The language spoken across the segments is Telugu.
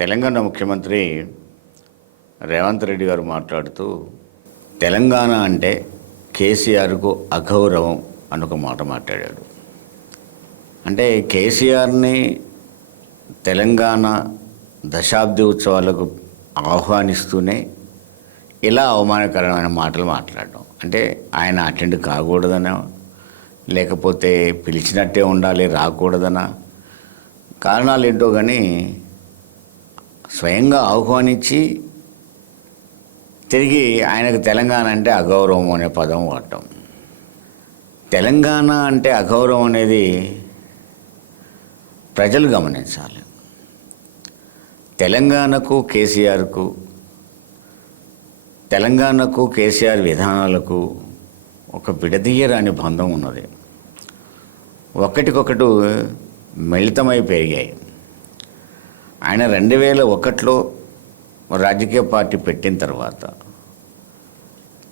తెలంగాణ ముఖ్యమంత్రి రేవంత్ రెడ్డి గారు మాట్లాడుతూ తెలంగాణ అంటే కేసీఆర్కు అగౌరవం అని ఒక మాట మాట్లాడాడు. అంటే కేసీఆర్ని తెలంగాణ దశాబ్ది ఉత్సవాలకు ఆహ్వానిస్తూనే ఇలా అవమానకరమైన మాటలు మాట్లాడడం, అంటే ఆయన అటెండ్ కాకూడదనా, లేకపోతే పిలిచినట్టే ఉండాలి రాకూడదనా, కారణాలు ఏంటో కానీ స్వయంగా ఆహ్వానించి తిరిగి ఆయనకు తెలంగాణ అంటే అగౌరవం అనే పదం వాడటం. తెలంగాణ అంటే అగౌరవం అనేది ప్రజలు గమనించాలి. తెలంగాణకు కేసీఆర్ విధానాలకు ఒక విడదీయరాని బంధం ఉన్నది. ఒకటికొకటి మిళితమై పెరిగాయి. ఆయన 2001లో రాజకీయ పార్టీ పెట్టిన తర్వాత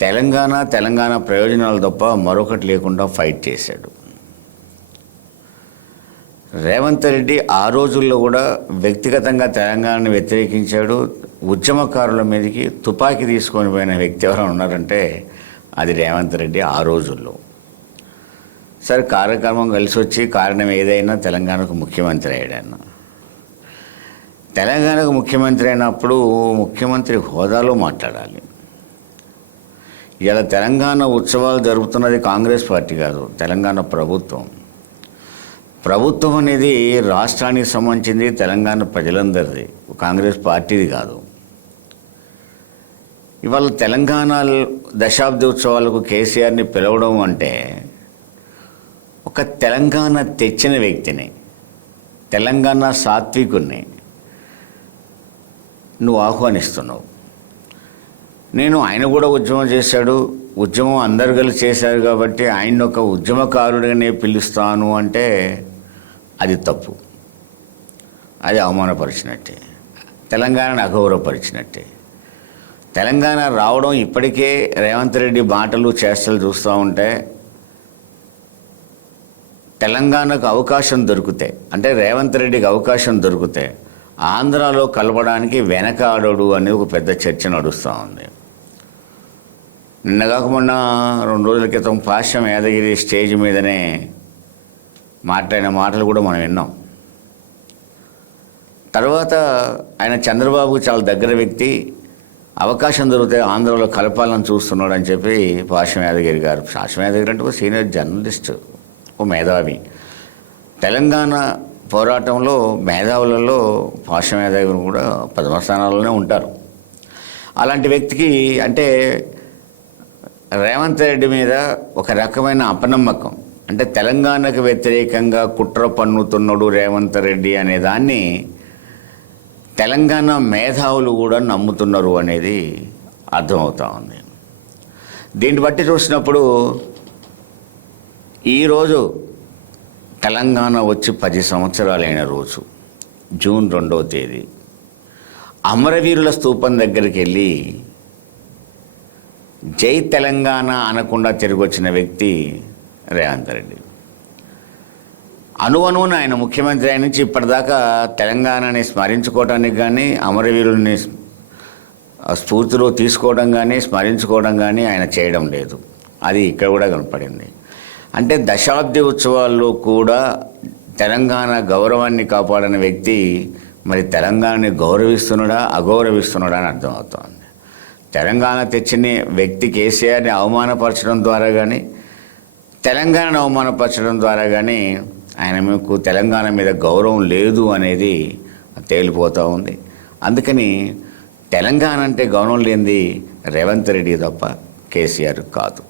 తెలంగాణ ప్రయోజనాలు తప్ప మరొకటి లేకుండా ఫైట్ చేశాడు. రేవంత్ రెడ్డి ఆ రోజుల్లో కూడా వ్యక్తిగతంగా తెలంగాణను వ్యతిరేకించాడు. ఉద్యమకారుల మీదకి తుపాకీ తీసుకొని పోయిన వ్యక్తి ఎవరైనా ఉన్నారంటే అది రేవంత్ రెడ్డి ఆ రోజుల్లో. సరే, కార్యక్రమం కలిసి వచ్చి కారణం ఏదైనా తెలంగాణకు ముఖ్యమంత్రి అయ్యాడు. తెలంగాణకు ముఖ్యమంత్రి అయినప్పుడు ముఖ్యమంత్రి హోదాలో మాట్లాడాలి. ఇలా తెలంగాణ ఉత్సవాలు జరుపుతున్నది కాంగ్రెస్ పార్టీ కాదు, తెలంగాణ ప్రభుత్వం. ప్రభుత్వం అనేది రాష్ట్రానికి సంబంధించింది, తెలంగాణ ప్రజలందరిది, కాంగ్రెస్ పార్టీది కాదు. ఇవాళ తెలంగాణ దశాబ్ది ఉత్సవాలకు కేసీఆర్ని పిలవడం అంటే ఒక తెలంగాణ తెచ్చిన వ్యక్తిని, తెలంగాణ సాత్వికుని నువ్వు ఆహ్వానిస్తున్నావు. ఆయన కూడా ఉద్యమం చేశాడు, ఉద్యమం అందరు కలిసి చేశారు కాబట్టి ఆయన ఒక ఉద్యమకారుడిగానే పిలుస్తాను అంటే అది తప్పు. అది అవమానపరిచినట్టే, తెలంగాణను అగౌరవపరిచినట్టే. తెలంగాణ రావడం ఇప్పటికే రేవంత్ రెడ్డి మాటలు చేష్టలు చూస్తూ ఉంటే తెలంగాణకు అవకాశం దొరికితే, అంటే రేవంత్ రెడ్డికి అవకాశం దొరికితే ఆంధ్రాలో కలపడానికి వెనకాడడు అనేది ఒక పెద్ద చర్చ నడుస్తూ ఉంది. నిన్న కాక మొన్న 2 రోజుల క్రితం పాశ్యం యాదగిరి స్టేజ్ మీదనే మాట్లాడిన మాటలు కూడా మనం విన్నాం. తర్వాత ఆయన చంద్రబాబుకు చాలా దగ్గర వ్యక్తి, అవకాశం దొరికితే ఆంధ్రాలో కలపాలని చూస్తున్నాడు అని చెప్పి పాశ్యం యాదగిరి గారు. పాశ్యం యాదగిరి అంటే ఒక సీనియర్ జర్నలిస్ట్, ఓ మేధావి. తెలంగాణ పోరాటంలో మేధావులలో పాశ్యం యాదగిరి కూడా ప్రథమ స్థానాల్లోనే ఉంటారు. అలాంటి వ్యక్తికి అంటే రేవంత్ రెడ్డి మీద ఒక రకమైన అపనమ్మకం, అంటే తెలంగాణకు వ్యతిరేకంగా కుట్ర పన్నుతున్నాడు రేవంత్ రెడ్డి అనే దాన్ని తెలంగాణ మేధావులు కూడా నమ్ముతున్నారు అనేది అర్థమవుతా ఉంది. దీన్ని బట్టి చూసినప్పుడు ఈరోజు తెలంగాణ వచ్చి 10 సంవత్సరాలైన రోజు జూన్ 2వ తేదీ అమరవీరుల స్తూపం దగ్గరికి వెళ్ళి జై తెలంగాణ అనకుండా తిరిగి వచ్చిన వ్యక్తి రేవంత్ రెడ్డి. అణువణువున ఆయన ముఖ్యమంత్రి అయిన నుంచి ఇప్పటిదాకా తెలంగాణని స్మరించుకోవడానికి కానీ, అమరవీరుల్ని స్ఫూర్తిలో తీసుకోవడం కానీ, స్మరించుకోవడం కానీ ఆయన చేయడం లేదు. అది ఇక్కడ కూడా కనపడింది. అంటే దశాబ్ది ఉత్సవాల్లో కూడా తెలంగాణ గౌరవాన్ని కాపాడిన వ్యక్తి మరి తెలంగాణని గౌరవిస్తున్నాడా అగౌరవిస్తున్నాడా అని అర్థమవుతోంది. తెలంగాణ తెచ్చిన వ్యక్తి కేసీఆర్ని అవమానపరచడం ద్వారా కానీ, తెలంగాణను అవమానపరచడం ద్వారా కానీ ఆయన మీకు తెలంగాణ మీద గౌరవం లేదు అనేది తేలిపోతూ ఉంది. అందుకని తెలంగాణ అంటే గౌరవం లేనిది రేవంత్ రెడ్డి తప్ప కేసీఆర్ కాదు.